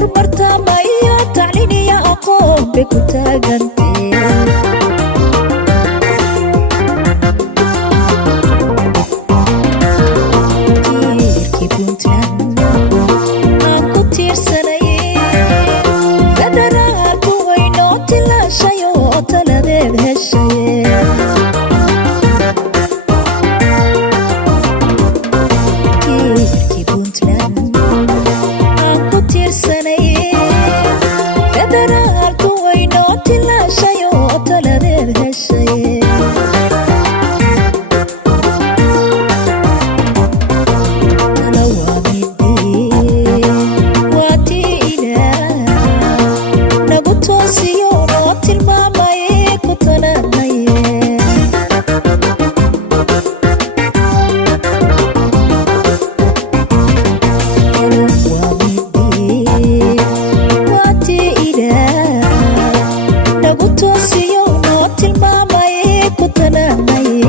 horumartamayo tacliin iyo aqoon bay ku taagantee tiirkii Puntland aan ku tiirsanayeen federaalku waynoo tilaashay oo taladeed heshayeen tiirkii Puntland aan ku tiirsanayeen federaalku waynoo tilaashay oo taladeed heshayeen tala waa midee waa tii ilaah nagu toosiyo noo tilmaamaye ku tananaye waa midee waa tii ilaah nagu toosiyo noo tilmaamaye ku tananaye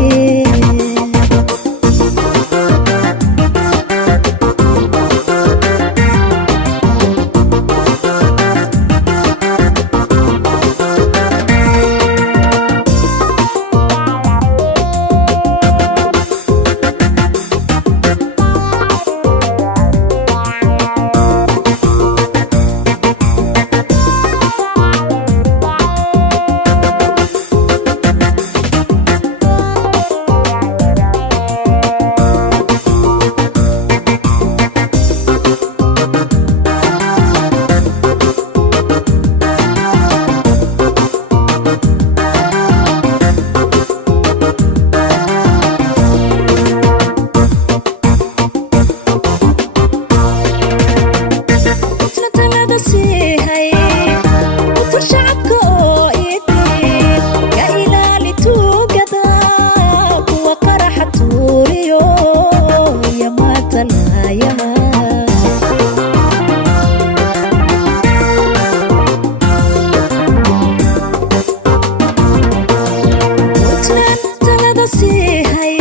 talada sii hay utur shacabka oo idin ka ilaali tuugada kuwa qaraxa tuuriyo iyo matalaayaha Puntland talada sii hay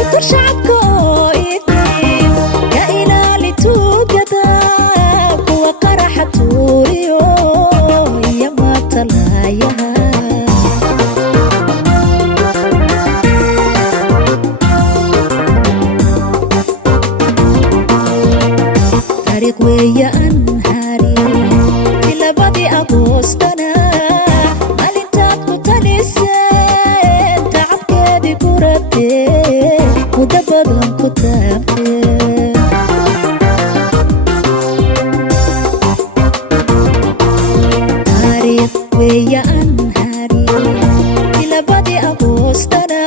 utur shacabka oo idin ka ilaali tuugada kuwa qaraxa tuuriyo iyo matalaayaha taariikh weeyaan hari labadii Agoostana maalintaad ku taliseen tacabkeedii ku rabtee muddo badan ku taagtee taariikh weeyaan hari labadii Agoostana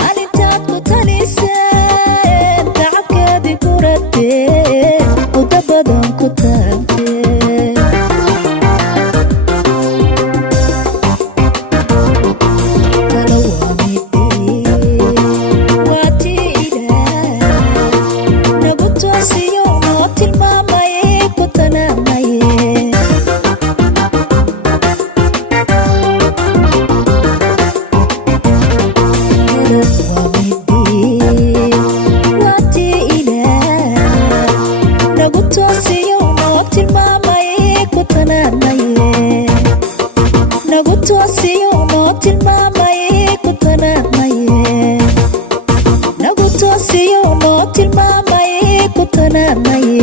maalintaad ku taliseen tacabkeedii ku rabtee muddo badan ku taagtee tala waa midee waa tii ilaah nagu toosiyo noo tilmaamaye ku tananaye waa midee waa tii ilaah nagu toosiyo noo tilmaamaye ku tananaye nagu toosiyo noo tilmaamaye ku tananaye nagu toosiyo noo tilmaamaye ku tananaye